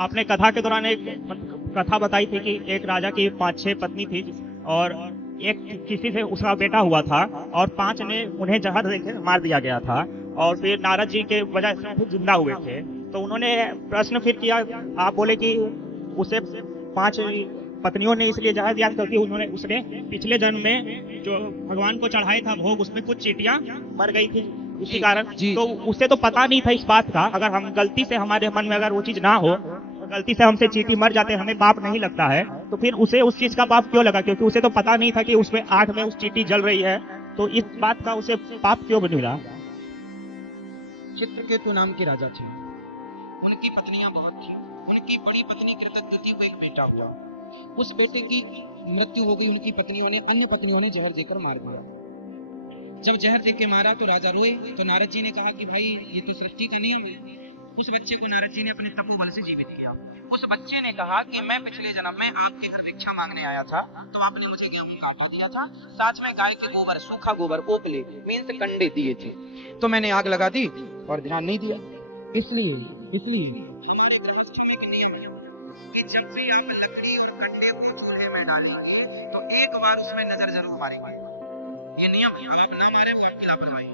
आपने कथा के दौरान एक कथा बताई थी कि एक राजा की 5-6 पत्नी थी और एक किसी से उसका बेटा हुआ था और 5 ने उन्हें जहर देकर मार दिया गया था और फिर नारद जी के वजह से वो जिंदा हुए थे। तो उन्होंने प्रश्न फिर किया, आप बोले कि उसे 5 पत्नियों ने इसलिए जहर दिया क्योंकि उसने पिछले जन्म में जो भगवान को चढ़ाया था भोग, उसमें कुछ चींटियां मर गई थी इसी कारण। जी। तो उसे तो पता नहीं था इस बात का। अगर हम गलती से हमारे मन में अगर वो चीज ना हो, गलती से हमसे चींटी मर जाते, हमें पाप नहीं लगता है, तो फिर उसे उस चीज का पाप क्यों लगा? क्योंकि उसे तो पता नहीं था कि उसमें आग में उस चींटी जल रही है, तो इस बात का उसे पाप क्यों मिला? चित्रकेतु नाम के राजा थे। उनकी पत्नियां बहुत थी। उनकी बड़ी पत्नी कृतज्ञ को एक बेटा हुआ। उस बेटे की मृत्यु हो गई। उनकी पत्नियों ने, अन्य पत्नियों ने जहर देकर मार दिया। जब जहर दे के मारा तो राजा रोए। तो नारद जी ने कहा कि भाई ये तो सृष्टि का नियम है। उस बच्चे को नारद जी ने अपने तपोबल से जीवित किया। उस बच्चे ने कहा कि मैं पिछले जन्म में आपके घर भिक्षा मांगने आया था, तो आपने मुझे गेहूं का आटा दिया था, साथ में गाय के गोबर, सूखा गोबर, ओपले मीन्स कंडे दिए थे, तो मैंने आग लगा दी और ध्यान नहीं दिया। इसलिए इसलिए हमारे गृहस्थों में एक नियम है कि जब भी आप लकड़ी और कंडे को चूल्हे में डालेंगे तो एक बार उसमें नजर जरूर मारेंगे। ये नियम है, आप ना मारे तो आपकी लापरवाही।